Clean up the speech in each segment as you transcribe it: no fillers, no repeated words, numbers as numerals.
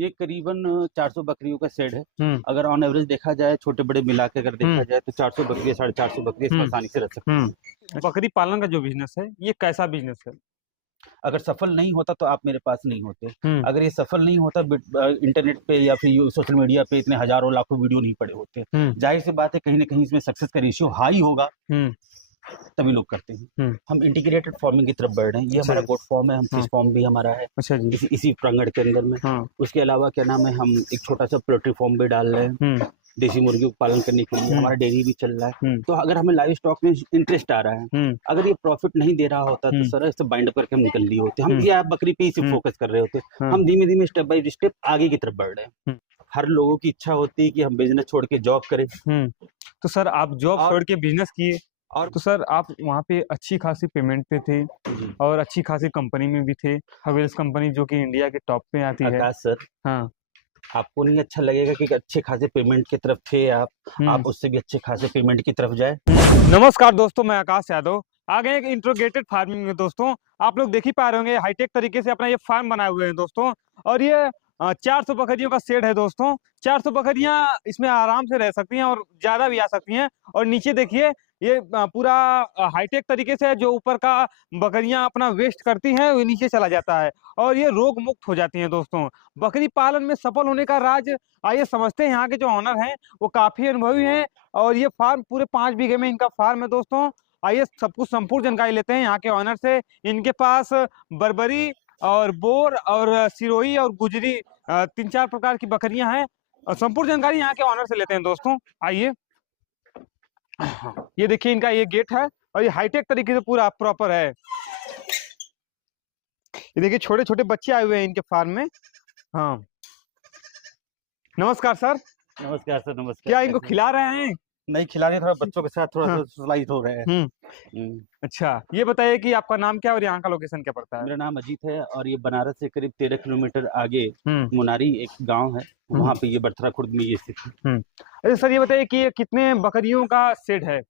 ये करीबन 400 बकरियों का शेड है। हम्म अगर ऑन एवरेज देखा जाए, छोटे बड़े मिला के अगर देखा जाए तो 400 बकरियां 450 बकरियां इसमें आसानी से रख सकते हैं। बकरी पालन का जो बिजनेस है ये कैसा बिजनेस है? अगर सफल नहीं होता तो आप मेरे पास नहीं होते। हम्म अगर ये सफल नहीं होता, इंटरनेट पे या फिर सोशल मीडिया पे इतने हजारों लाखों वीडियो नहीं पड़े होते। हम्म जाहिर सी बात है, कहीं ना कहीं इसमें सक्सेस का रेशियो हाई होगा, हम्म तभी लोग करते हैं। हम्म हम इंटीग्रेटेड फार्मिंग की तरफ बढ़ रहे हैं। ये अच्छा हमारा जी। गोट फार्म है, हम हाँ फिश फार्म भी हमारा है अच्छा जी। इसी प्रांगण के अंदर में। हाँ उसके अलावा क्या नाम है, हम एक छोटा सा पोल्ट्री फार्म भी डाल रहे हैं देसी मुर्गियों को पालन करने के लिए। हमारा डेयरी भी चल रहा है। तो अगर हमें लाइव स्टॉक में इंटरेस्ट आ रहा है, अगर ये प्रॉफिट नहीं दे रहा होता तो सर इससे बाइंड अप करके हम निकल लिए होते। हम ये बकरी पे ही सिर्फ फोकस कर रहे होते। हम धीमे धीमे स्टेप बाय स्टेप आगे की तरफ बढ़ रहे हैं। हर लोगों की इच्छा होती है कि हम बिजनेस छोड़ के जॉब करें। तो सर आप जॉब छोड़ के बिजनेस किए, और तो सर आप वहाँ पे अच्छी खासी पेमेंट पे थे और अच्छी खासी कंपनी में भी थे, हवेल्स कंपनी जो कि इंडिया के टॉप पे आती है। आकाश सर, हाँ आपको नहीं अच्छा लगेगा कि अच्छे खासे पेमेंट की तरफ थे आप उससे भी अच्छे खासे पेमेंट की तरफ जाए। नमस्कार दोस्तों, मैं आकाश यादव आ गए एक इंट्रोगेटेड फार्मिंग में। दोस्तों आप लोग देख ही पा रहे होंगे हाईटेक तरीके से अपना ये फार्म बनाए हुए हैं दोस्तों। और ये 400 बकरियों का शेड है दोस्तों। 400 बकरियां इसमें आराम से रह सकती हैं और ज्यादा भी आ सकती हैं। और नीचे देखिए ये पूरा हाईटेक तरीके से है, जो ऊपर का बकरियां अपना वेस्ट करती हैं वो नीचे चला जाता है और ये रोग मुक्त हो जाती हैं दोस्तों। बकरी पालन में सफल होने का राज आइए समझते हैं। यहाँ के जो ऑनर हैं वो काफी अनुभवी हैं और ये फार्म पूरे 5 बीघे में इनका फार्म है दोस्तों। आइए सब कुछ संपूर्ण जानकारी लेते हैं यहाँ के ऑनर से। इनके पास बर्बरी और बोर और सिरोही और गुजरी 3-4 प्रकार की बकरियां हैं और संपूर्ण जानकारी यहाँ के ऑनर से लेते हैं दोस्तों। आइए, ये देखिए इनका ये गेट है और ये हाईटेक तरीके से पूरा प्रॉपर है। ये देखिए छोटे छोटे बच्चे आए हुए हैं इनके फार्म में। हाँ नमस्कार सर। नमस्कार सर, नमस्कार। क्या इनको खिला रहे हैं? नहीं खिला रहे, थोड़ा बच्चों के साथ थोड़ा हाँ। सा सोशलाइज हो रहे हैं। अच्छा, ये बताइए कि आपका नाम क्या है और यहाँ का लोकेशन क्या पड़ता है? मेरा नाम अजीत है और ये बनारस से करीब 13 किलोमीटर आगे मुनारी एक गांव है, वहाँ पे ये बरथरा खुर्द में ये स्थित है। अच्छा सर, ये बताइए कि ये कितने बकरियों का शेड है?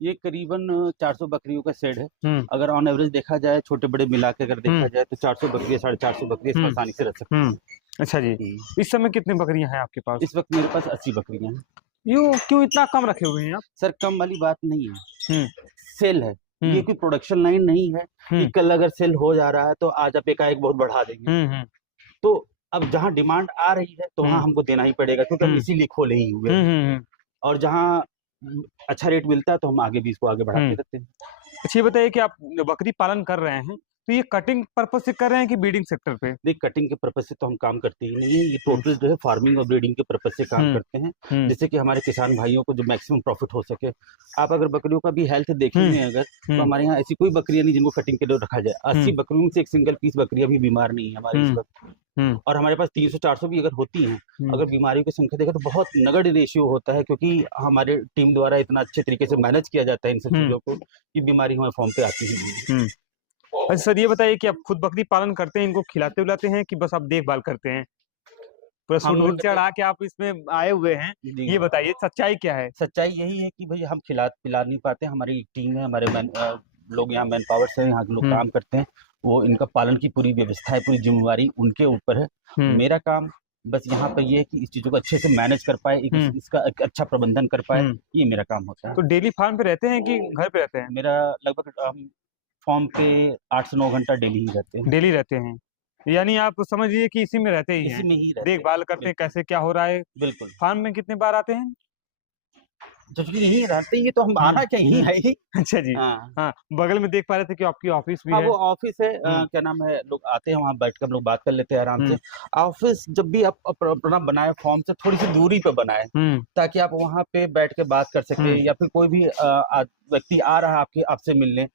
ये करीबन 400 बकरियों का शेड है। अगर ऑन एवरेज देखा जाए, छोटे बड़े मिला के अगर देखा जाए तो 400 बकरियां 450 बकरियां इसमें आसानी से रख सकते हैं। अच्छा जी। इस समय कितनी बकरियां हैं आपके पास? इस वक्त मेरे पास 80 बकरियां हैं। क्यों इतना कम रखे हुए हैं आप? सर कम वाली बात नहीं है, सेल है। ये कोई प्रोडक्शन लाइन नहीं है कि कल अगर सेल हो जा रहा है तो आज आप एकाएक बहुत बढ़ा देंगे। तो अब जहाँ डिमांड आ रही है तो वहाँ हमको देना ही पड़ेगा, क्योंकि हम इसीलिए खोले ही हुए हैं। और जहाँ अच्छा रेट मिलता है तो हम आगे भी इसको आगे बढ़ाते रहते हैं। अच्छा, ये बताइए कि आप बकरी पालन कर रहे हैं तो ये कटिंग पर्पज से कर रहे हैं कि ब्रीडिंग सेक्टर पे? देख, कटिंग के पर्पज से तो हम काम करते ही नहीं है। ये टोटल जो है फार्मिंग और ब्रीडिंग के पर्पज से काम करते हैं, जिससे कि हमारे किसान भाइयों को जो मैक्सिमम प्रॉफिट हो सके। आप अगर बकरियों का भी हेल्थ देखेंगे अगर, तो हमारे यहाँ ऐसी कोई बकरियां नहीं जिनको कटिंग के लिए रखा जाए। 80 बकरियों में से एक सिंगल पीस बकरियां भी बीमार नहीं है हमारे इस वक्त। और हमारे पास 300-400 भी अगर होती हैं, अगर बीमारियों की संख्या देखा तो बहुत नगण्य रेशियो होता है, क्योंकि हमारे टीम द्वारा इतना अच्छे तरीके से मैनेज किया जाता है इन सब चीजों को कि बीमारी हमारे फॉर्म पे आती ही नहीं। अच्छा सर, ये बताइए कि आप खुद बकरी पालन करते हैं, इनको खिलाते उलाते हैं कि बस आप देखभाल करते हैं? पूरा सूट चढ़ा के आप इसमें आए हुए हैं, ये बताइए सच्चाई क्या है? सच्चाई यही है कि भाई हम पिला नहीं पाते। हमारी टीम है, हमारे लोग यहाँ मैन पावर से यहाँ के लोग काम करते हैं। वो इनका पालन की पूरी व्यवस्था है, पूरी जिम्मेवारी उनके ऊपर है। मेरा काम बस यहाँ पर ये है कि इस चीजों को अच्छे से मैनेज कर पाए, इसका एक अच्छा प्रबंधन कर पाए, ये मेरा काम होता है। तो डेली फार्म पे रहते हैं कि घर पे रहते हैं? मेरा लगभग फॉर्म पे 8 से 9 घंटा डेली ही रहते हैं। डेली रहते हैं, यानी आप समझ लीजिए कि इसी में रहते ही हैं, इसी में ही रहते देखभाल करते हैं कैसे क्या हो रहा है। बिल्कुल। फार्म में कितने बार आते हैं? जब यही रहते हैं तो हम आना चाहिए है ही। अच्छा जी। हाँ, बगल में देख पा रहे थे कि आपकी ऑफिस भी है। वो ऑफिस है, क्या नाम है, लोग आते हैं वहाँ बैठ कर हम लोग बात कर लेते हैं आराम से। ऑफिस जब भी आप अपना बनाए फॉर्म से थोड़ी सी दूरी पे बनाए, ताकि आप वहाँ पे बैठ के बात कर सके, या फिर कोई भी व्यक्ति आ रहा है आपसे मिलने।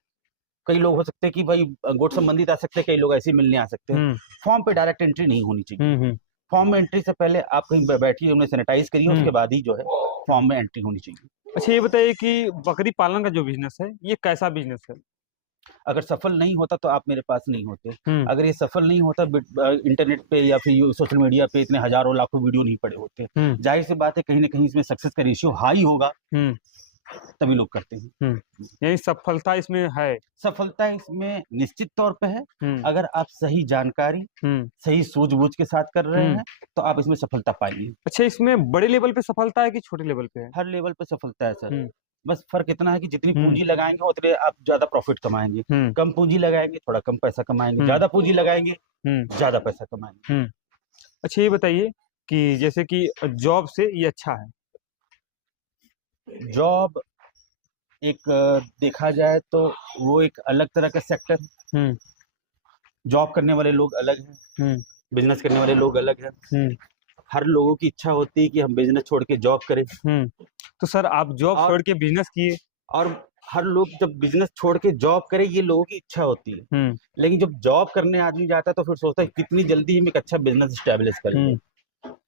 कई लोग हो सकते हैं कि भाई गोट संबंधित आ सकते हैं, कई लोग ऐसे ही मिलने आ सकते हैं। फॉर्म पे डायरेक्ट एंट्री नहीं होनी चाहिए। फॉर्म में एंट्री से पहले आप कहीं बैठिए, उन्हें सैनिटाइज करिए, उसके बाद ही जो है फॉर्म में एंट्री होनी चाहिए। अच्छा, ये बताइए कि बकरी पालन का जो बिजनेस है ये कैसा बिजनेस है? अगर सफल नहीं होता तो आप मेरे पास नहीं होते। अगर ये सफल नहीं होता, इंटरनेट पे या फिर सोशल मीडिया पे इतने हजारों लाखों वीडियो नहीं पड़े होते। जाहिर सी बात है, कहीं ना कहीं इसमें सक्सेस का रेशियो हाई होगा, तभी लोग करते हैं। यही सफलता इसमें है। सफलता इसमें निश्चित तौर पे है। अगर आप सही जानकारी, हम्म सही सूझबूझ के साथ कर रहे हैं तो आप इसमें सफलता पाएंगे। अच्छा, इसमें बड़े लेवल पे सफलता है कि छोटे लेवल पे है? हर लेवल पे सफलता है सर। हम्म बस फर्क इतना है कि जितनी हम्म पूंजी लगाएंगे उतने आप ज्यादा प्रॉफिट कमाएंगे। हम्म कम पूंजी लगाएंगे थोड़ा कम पैसा कमाएंगे, हम्म ज्यादा पूंजी लगाएंगे हम्म ज्यादा पैसा कमाएंगे। हम्म अच्छा, ये बताइए कि जैसे कि जॉब से ये अच्छा है? जॉब एक देखा जाए तो वो एक अलग तरह का सेक्टर है। हम्म जॉब करने वाले लोग अलग हैं, हम्म बिजनेस करने वाले लोग अलग हैं। हम्म हर लोगों की इच्छा होती है कि हम बिजनेस छोड़ के जॉब करें। तो सर आप जॉब और छोड़ के बिजनेस किए? और हर लोग जब बिजनेस छोड़ के जॉब करे ये लोगों की इच्छा होती है। हम्म लेकिन जब जॉब करने आदमी जाता है तो फिर सोचता है कितनी जल्दी हम एक अच्छा बिजनेस स्टैब्लिश कर लें।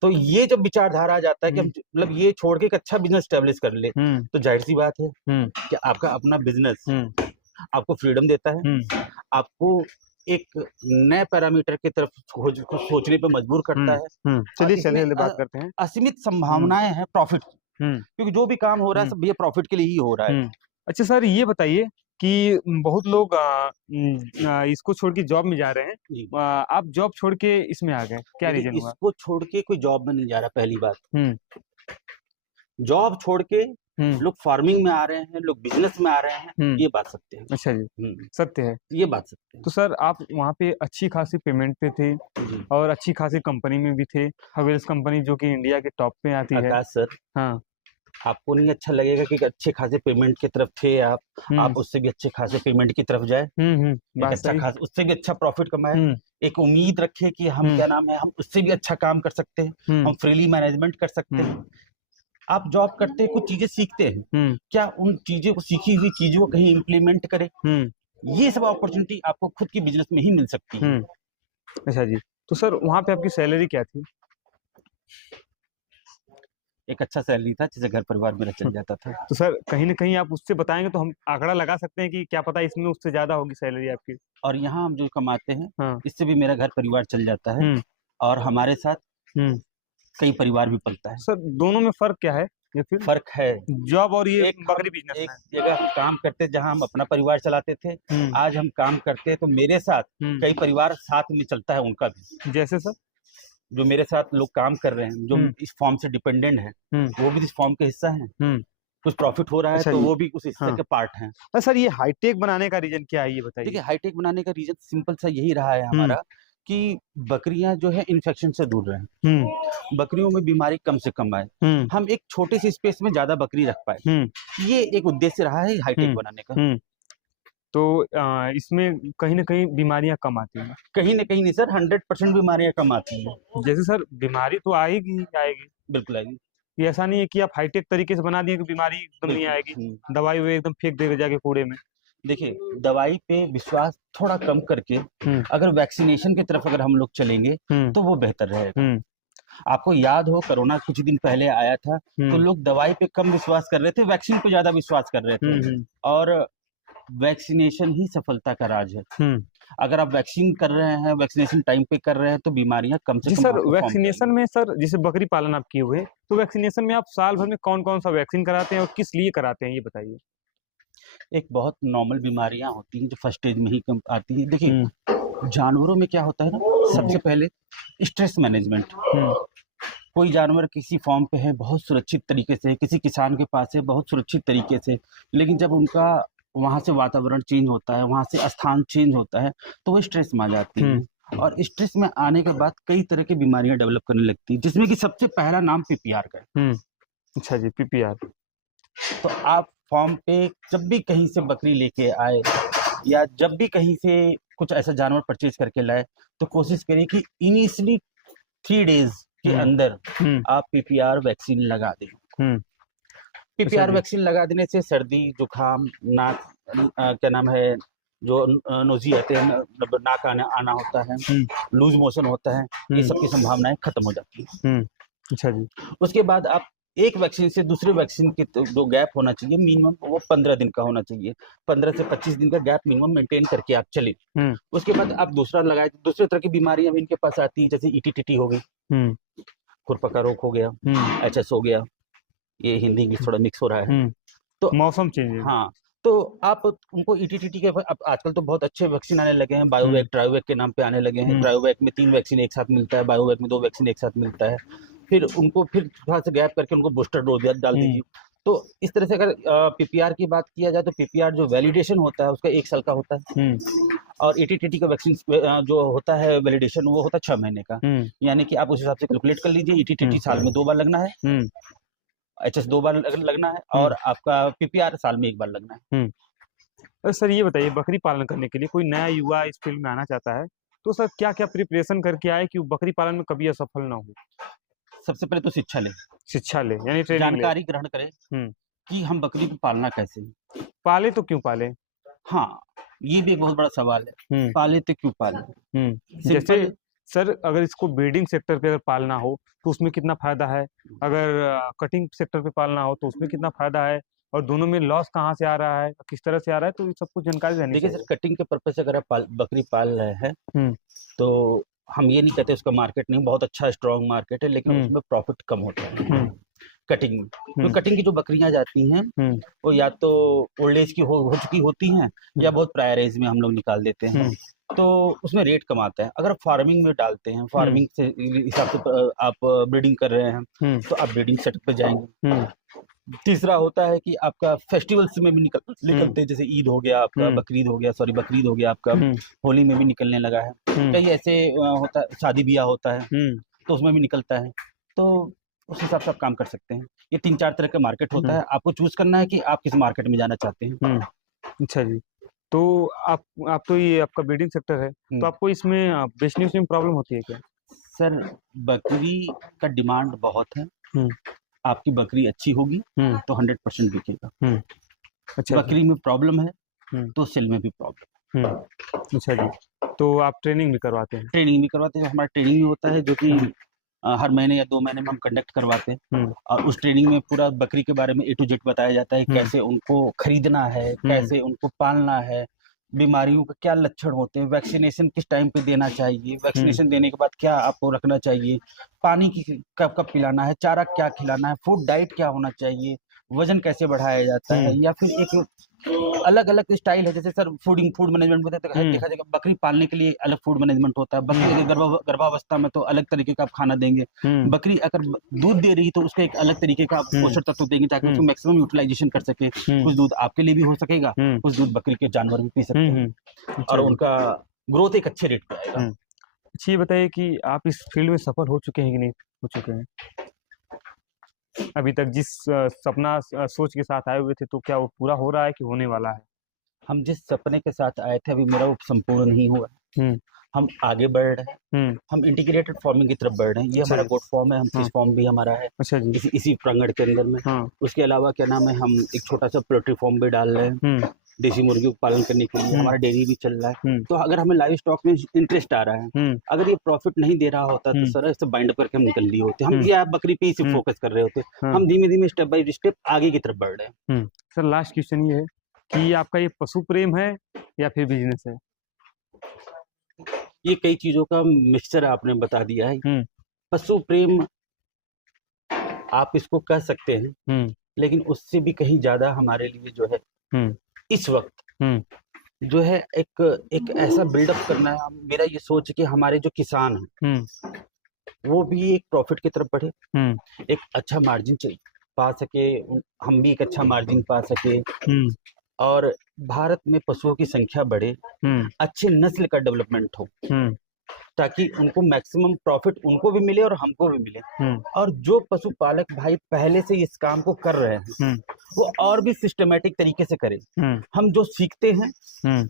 तो ये जब विचारधारा आ जाता है कि हम मतलब ये छोड़ के एक अच्छा बिजनेस स्टैब्लिश कर ले, तो जाहिर सी बात है कि आपका अपना बिजनेस आपको फ्रीडम देता है, आपको एक नए पैरामीटर की तरफ सोचने पे मजबूर करता है। चलिए इसमें चलिए बात करते हैं। असीमित संभावनाएं हैं प्रॉफिट, क्योंकि जो भी काम हो रहा है सब ये प्रॉफिट के लिए ही हो रहा है। अच्छा सर, ये बताइए कि बहुत लोग इसको छोड़ के जॉब में जा रहे हैं, जी। आप जॉब छोड़ के इसमें आ गए, क्या देखिए, रीजन हुआ? इसको छोड़ के कोई जॉब में नहीं जा रहा। पहली बात, जॉब छोड़ के लोग फार्मिंग में आ रहे हैं, लोग बिजनेस में आ रहे हैं, ये बात सत्य है। अच्छा जी, सत्य है, ये बात सत्य है। तो सर आप वहाँ पे अच्छी खासी पेमेंट पे थे जी। और अच्छी खासी कंपनी में भी थे, हवेल्स कंपनी जो कि इंडिया के टॉप पे आती है। आकाश सर, हाँ, आपको नहीं अच्छा लगेगा कि अच्छे खासे पेमेंट की तरफ थे आप उससे भी अच्छे खासे पेमेंट की तरफ जाए, एक बात अच्छा सही। खास उससे भी अच्छा प्रॉफिट कमाए, एक उम्मीद रखे कि हम क्या नाम है हम उससे भी अच्छा काम कर सकते हैं, हम फ्रीली मैनेजमेंट कर सकते हैं। आप जॉब करते हैं, कुछ चीजें सीखते हैं, क्या उन चीजों को, सीखी हुई चीजों को कहीं इम्प्लीमेंट करें, ये सब अपॉर्चुनिटी आपको खुद की बिजनेस में ही मिल सकती है। अच्छा जी, तो सर वहाँ पे आपकी सैलरी क्या थी? एक अच्छा सैलरी था जिससे घर परिवार मेरा चल जाता था। तो सर कहीं ना कहीं आप उससे बताएंगे तो हम आंकड़ा लगा सकते हैं कि क्या पता इसमें उससे ज्यादा होगी सैलरी आपकी। और यहाँ हम जो कमाते हैं हाँ, इससे भी मेरा घर परिवार चल जाता है और हमारे साथ कई परिवार भी पलता है। सर दोनों में फर्क क्या है? ये फिर फर्क है जॉब और ये एक बकरी बिजनेस एक में। जगह काम करते जहां हम अपना परिवार चलाते थे, आज हम काम करते हैं तो मेरे साथ कई परिवार साथ में चलता है उनका भी। जैसे सर? जो मेरे साथ लोग काम कर रहे हैं, जो इस फॉर्म से डिपेंडेंट हैं, वो भी इस फॉर्म का हिस्सा हैं। कुछ प्रॉफिट हो रहा है अच्छा तो जी। वो भी उस हिस्से के पार्ट हैं। सर ये हाईटेक बनाने का रीजन क्या है, ये बताइए। देखिए, हाईटेक बनाने का रीजन सिंपल सा यही रहा है हमारा कि बकरियां जो है इन्फेक्शन से दूर रहें, बकरियों में बीमारी कम से कम आए, हम एक छोटे से स्पेस में ज्यादा बकरी रख पाए, ये एक उद्देश्य रहा है हाईटेक बनाने का। तो इसमें कहीं ना कहीं बीमारियां कम आती हैं? कहीं ना कहीं नहीं सर, 100% बीमारियां कम आती हैं। जैसे सर बीमारी तो आएगी आएगी, बिल्कुल आएगी। ये ऐसा नहीं है कि आप हाईटेक तरीके से बना दिए कि बीमारी एकदम नहीं आएगी, दवाई वो एकदम फेंक देगा जाके कूड़े में। देखिए, दवाई पे विश्वास थोड़ा कम करके अगर वैक्सीनेशन की तरफ अगर हम लोग चलेंगे तो वो बेहतर रहेगा। आपको याद हो कोरोना कुछ दिन पहले आया था तो लोग दवाई पे कम विश्वास कर रहे थे, वैक्सीन पे ज्यादा विश्वास कर रहे थे, और वैक्सीनेशन ही सफलता का राज है। अगर आप वैक्सीन कर रहे हैं, वैक्सीनेशन टाइम पे कर रहे हैं तो बीमारियां कम से जी कम सर, आपको वैक्सीनेशन में सर जैसे बकरी पालन आप किए हुए हैं, तो वैक्सीनेशन में आप साल भर में कौन कौन सा वैक्सीन कराते हैं और किस लिए कराते हैं, ये बताइए। एक बहुत नॉर्मल बीमारियां होती हैं जो फर्स्ट स्टेज में ही कम आती है। देखिए, जानवरों में क्या होता है ना, सबसे पहले स्ट्रेस मैनेजमेंट। कोई जानवर किसी फॉर्म पे है बहुत सुरक्षित तरीके से, किसी किसान के पास है बहुत सुरक्षित तरीके से, लेकिन जब उनका वहां से वातावरण चेंज होता है, वहां से स्थान चेंज होता है तो वो स्ट्रेस में आ जाती है, और स्ट्रेस में आने के बाद कई तरह की बीमारियां डेवलप करने लगती है, जिसमें कि सबसे पहला नाम पीपीआर का है। अच्छा जी, पीपीआर। तो आप फॉर्म पे जब भी कहीं से बकरी लेके आए या जब भी कहीं से कुछ ऐसा जानवर परचेज करके लाए तो कोशिश करिए कि इनिशियली 3 डेज के अंदर आप पीपीआर वैक्सीन लगा दें। पीपीआर वैक्सीन लगा देने से सर्दी, जुकाम, नाक क्या नाम है, जो नोजी आते हैं, नाक आना होता है, लूज मोशन होता है, ये सब की संभावनाएं खत्म हो जाती है। अच्छा जी। उसके बाद आप एक वैक्सीन से दूसरे वैक्सीन की जो गैप होना चाहिए मिनिमम वो 15 दिन का होना चाहिए, 15 से 25 दिन का गैप मिनिमम मेंटेन करके आप चले। उसके बाद आप दूसरा लगाए, दूसरे तरह की बीमारियां भी इनके पास आती है, जैसे ईटी हो गई, खुरपका रोग हो गया, एचएस हो गया, ये हिंदी इंग्लिश थोड़ा मिक्स हो रहा है, तो मौसम चेंज है। हाँ, तो आप उनको ईटीटीटी के अब आजकल तो बहुत अच्छे वैक्सीन आने लगे हैं, बायोवैक, ट्रायोवैक के नाम पे आने लगे हैं। ट्रायोवैक में 3 वैक्सीन एक साथ मिलता है, बायोवैक में 2 वैक्सीन एक साथ मिलता है। फिर उनको फिर थोड़ा सा गैप करके उनको बूस्टर डोज डाल दीजिए। तो इस तरह से अगर पीपीआर की बात किया जाए तो पीपीआर जो वैलिडेशन होता है उसका 1 साल का होता है, और ईटीटीटी का वैक्सीन जो होता है वैलिडेशन वो होता है 6 महीने का। यानी कि आप उस हिसाब से कैलकुलेट कर लीजिए, ईटीटीटी साल में 2 बार लगना है, एचएस 2 बार लगना है, और आपका पीपीआर साल में 1 बार लगना है। सर ये बताइए, बकरी पालन करने के लिए कोई नया युवा इस फील्ड में आना चाहता है तो सर क्या क्या प्रिपरेशन करके आए कि वो बकरी पालन में कभी असफल ना हो? सबसे पहले तो शिक्षा लें, शिक्षा ले यानी ट्रेनिंग ले। जानकारी ग्रहण करें कि हम बकरी को पालना कैसे है। पाले तो क्यों पाले? हाँ, ये भी एक बहुत बड़ा सवाल है, पाले तो क्यों पाले। जैसे सर अगर इसको ब्रीडिंग सेक्टर पे अगर पालना हो तो उसमें कितना फायदा है, अगर कटिंग सेक्टर पे पालना हो तो उसमें कितना फायदा है, और दोनों में लॉस कहाँ से आ रहा है, किस तरह से आ रहा है, तो ये सब कुछ जानकारी रहनी देखिए चाहिए। सर, कटिंग के पर्पज से अगर आप बकरी पाल रहे हैं तो हम ये नहीं कहते उसका मार्केट नहीं, बहुत अच्छा स्ट्रॉन्ग मार्केट है, लेकिन उसमें प्रॉफिट कम होता है कटिंग में। तो कटिंग की जो बकरियां जाती हैं वो या तो ओल्ड एज की हो चुकी होती हैं, या बहुत प्रायर एज में हम लोग निकाल देते हैं, तो उसमें रेट कम आता है। अगर फार्मिंग में डालते हैं, फार्मिंग से हिसाब से आप ब्रीडिंग कर रहे हैं तो आप ब्रीडिंग सेटअप पे जाएंगे। तीसरा होता है कि आपका फेस्टिवल्स में भी निकलते हैं, जैसे ईद हो गया आपका, बकरीद हो गया, सॉरी बकरीद हो गया आपका, होली में भी निकलने लगा है, कहीं ऐसे होता है, शादी ब्याह होता है तो उसमें भी निकलता है। तो उस हिसाब से आप काम कर सकते हैं। ये 3-4 तरह का मार्केट होता है, आपको चूज करना है कि आप किस मार्केट में जाना चाहते हैं। अच्छा जी, तो आप तो ये आपका ब्रीडिंग सेक्टर है, तो आपको इसमें बेचने में प्रॉब्लम होती है क्या? सर, बकरी का डिमांड बहुत है, आपकी बकरी अच्छी होगी तो 100% बिकेगा। अच्छा, बकरी में प्रॉब्लम है तो सेल में भी प्रॉब्लम। अच्छा जी, तो आप ट्रेनिंग भी करवाते हैं? ट्रेनिंग भी करवाते हैं, हमारा ट्रेनिंग भी होता है जो कि हर महीने या 2 महीने में हम कंडक्ट करवाते हैं, और उस ट्रेनिंग में पूरा बकरी के बारे में A to Z बताया जाता है, कैसे उनको खरीदना है, कैसे उनको पालना है, बीमारियों के क्या लक्षण होते हैं, वैक्सीनेशन किस टाइम पे देना चाहिए, वैक्सीनेशन देने के बाद क्या आपको रखना चाहिए, पानी की कब कब पिलाना है, चारा क्या खिलाना है, फूड डाइट क्या होना चाहिए, वजन कैसे बढ़ाया जाता है, या फिर एक अलग अलग स्टाइल है। जैसे सर फूड मैनेजमेंट में देखा जाएगा, बकरी पालने के लिए अलग फूड मैनेजमेंट होता है, बकरी गर्भावस्था में तो अलग तरीके का आप खाना देंगे, बकरी अगर दूध दे रही तो उसका एक अलग तरीके का पोषक तत्व देंगे ताकि उसको मैक्सिमम यूटिलाइजेशन कर सके। कुछ दूध आपके लिए भी हो सकेगा, कुछ दूध बकरी के जानवर भी पी सकते हैं, और उनका ग्रोथ एक अच्छे रेट पे आएगा। अच्छा, ये बताइए कि आप इस फील्ड में सफल हो चुके हैं कि नहीं हो चुके हैं अभी तक? जिस सपना सोच के साथ आए हुए थे, तो क्या वो पूरा हो रहा है कि होने वाला है? हम जिस सपने के साथ आए थे अभी मेरा वो संपूर्ण नहीं हुआ, हम आगे बढ़ रहे हैं, हम इंटीग्रेटेड फार्मिंग की तरफ बढ़ रहे हैं। ये हमारा गोट फॉर्म है, हम फिश फॉर्म भी हमारा है। अच्छा जी, इसी प्रांगण के अंदर में। उसके अलावा क्या नाम है, हम एक छोटा सा पोल्ट्री फॉर्म भी डाल रहे हैं, देसी मुर्गियों को पालन करने के लिए। हमारा डेयरी भी चल रहा है। तो अगर हमें लाइव स्टॉक में इंटरेस्ट आ रहा है, अगर ये प्रॉफिट नहीं दे रहा होता तो सर इससे बाइंड अप करके हम निकल लिए होते, हम ये बकरी पे ही सिर्फ फोकस कर रहे होते। हम धीमे धीमे स्टेप बाय स्टेप आगे की तरफ बढ़ रहे हैं। सर लास्ट क्वेश्चन ये है कि आपका ये पशु प्रेम है या फिर बिजनेस है? ये कई चीजों का मिक्सचर आपने बता दिया है। पशु प्रेम आप इसको कह सकते हैं, लेकिन उससे भी कहीं ज्यादा हमारे लिए जो है इस वक्त जो है एक ऐसा बिल्डअप करना है। मेरा ये सोच कि हमारे जो किसान हैं वो भी एक प्रॉफिट की तरफ बढ़े, एक अच्छा मार्जिन पा सके, हम भी एक अच्छा मार्जिन पा सके, और भारत में पशुओं की संख्या बढ़े, अच्छे नस्ल का डेवलपमेंट हो, ताकि उनको मैक्सिमम प्रॉफिट उनको भी मिले और हमको भी मिले। और जो पशुपालक भाई पहले से इस काम को कर रहे हैं वो और भी सिस्टमेटिक तरीके से करें। हम जो सीखते हैं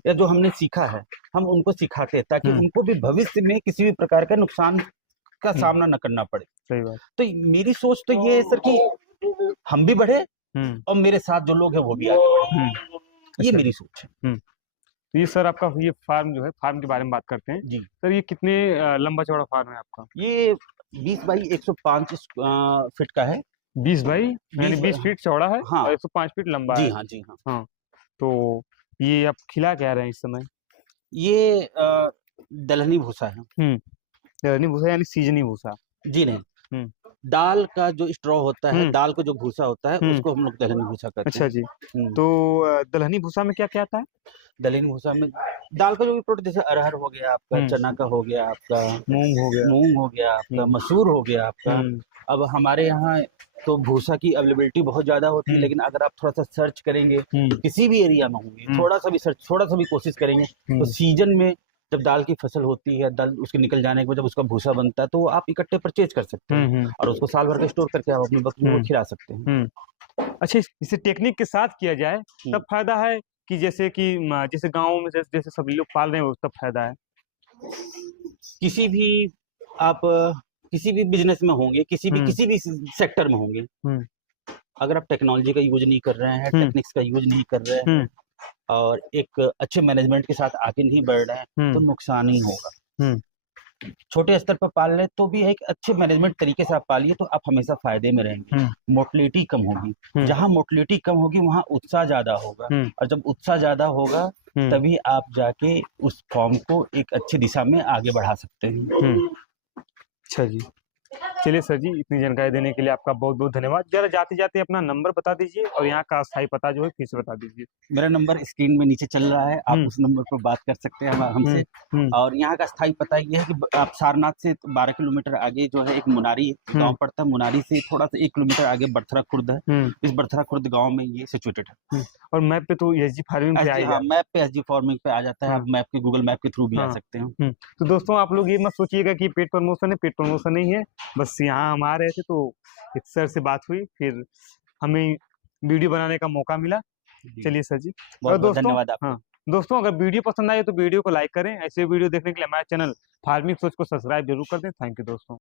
या जो हमने सीखा है हम उनको सिखाते हैं, ताकि उनको भी भविष्य में किसी भी प्रकार का नुकसान का सामना न करना पड़े। सही बात। तो मेरी सोच तो ये है सर कि हम भी बढ़े और मेरे साथ जो लोग हैं वो भी आगे बढ़े। ये मेरी सोच है। तो ये सर आपका ये फार्म जो है, फार्म के बारे में बात करते हैं जी सर। ये कितने लंबा चौड़ा फार्म है आपका? ये 20 बाई 105 फीट का है। 20 बाई यानी 20 फीट चौड़ा है। हाँ, और 105 फीट लंबा जी है। हाँ, जी हाँ। हाँ, तो ये आप खिला क्या रहे हैं इस समय? ये दलहनी भूसा है। दलहनी भूसा यानी सीजनी भूसा? जी नहीं, दाल का जो स्ट्रॉ होता है, हम्म। दाल का जो भूसा होता है, उसको हम लोग दलहनी भूसा कहते अच्छा हैं। जी। हम्म। तो दलहनी भूसा में क्या क्या आता है? दलहनी भूसा में दाल का जो भी प्रोडक्ट, जैसे अरहर हो गया आपका, चना का हो गया आपका, मूंग हो गया। मूंग हो गया आपका, मसूर हो गया आपका। अब हमारे यहाँ तो भूसा की अवेलेबिलिटी बहुत ज़्यादा होती है, लेकिन अगर आप थोड़ा सा सर्च करेंगे तो किसी भी एरिया में होंगे, थोड़ा सा भी सर्च, थोड़ा सा भी कोशिश करेंगे तो सीजन में जब दाल की फसल होती है, दाल उसके निकल जाने के बाद जब उसका भूसा बनता है, तो वो आप इकट्ठे परचेज कर सकते हैं और उसको साल भर का स्टोर करके आप अपनी बकरियों को खिला सकते हैं। अच्छा, इसे टेक्निक के साथ किया जाए तब फायदा है कि जैसे कि जैसे गाँव में जैसे सभी लोग पाल रहे हैं तब फायदा है? किसी भी आप किसी भी बिजनेस में होंगे, किसी भी सेक्टर में होंगे, अगर आप टेक्नोलॉजी का यूज नहीं कर रहे हैं, टेक्निक्स का यूज नहीं कर रहे हैं और एक अच्छे मैनेजमेंट के साथ आगे नहीं बढ़ रहे हैं, तो नुकसान ही होगा। छोटे स्तर पर पाल रहे तो भी एक अच्छे मैनेजमेंट तरीके से आप पालिए तो आप हमेशा फायदे में रहेंगे। मोर्टलिटी कम होगी, जहां मोर्टलिटी कम होगी वहां उत्साह ज्यादा होगा, और जब उत्साह ज्यादा होगा तभी आप जाके उस फॉर्म को एक अच्छी दिशा में आगे बढ़ा सकते हैं। अच्छा जी, चलिए सर जी, इतनी जानकारी देने के लिए आपका बहुत बहुत धन्यवाद। जरा जाते जाते अपना नंबर बता दीजिए और यहाँ का अस्थायी पता जो है फिर से बता दीजिए। मेरा नंबर स्क्रीन में नीचे चल रहा है, आप उस नंबर पर बात कर सकते हैं हमसे। और यहाँ का स्थायी पता ये है कि आप सारनाथ से 12 किलोमीटर आगे जो है एक मुनारी गांव पड़ता है, मुनारी से थोड़ा सा 1 किलोमीटर आगे बरथरा खुर्द है। इस बरथरा खुर्द गांव में ये सिचुएटेड है। और मैप पे तो एसजी फार्मिंग पे हाँ, मैप पे एसजी फार्मिंग पे आ जाता है। आप मैप के गूगल मैप के थ्रू भी आ सकते हैं। तो दोस्तों आप लोग ये मत सोचिएगा कि पेड प्रमोशन है, पेड प्रमोशन नहीं है, बस यहाँ हम आ रहे थे तो एक सर से बात हुई, फिर हमें वीडियो बनाने का मौका मिला। चलिए सर जी, बहुत बहुत धन्यवाद आपका। हाँ दोस्तों, अगर वीडियो पसंद आए तो वीडियो को लाइक करें। ऐसे वीडियो देखने के लिए हमारे चैनल फार्मिंग सोच को सब्सक्राइब जरूर कर दें। थैंक यू दोस्तों।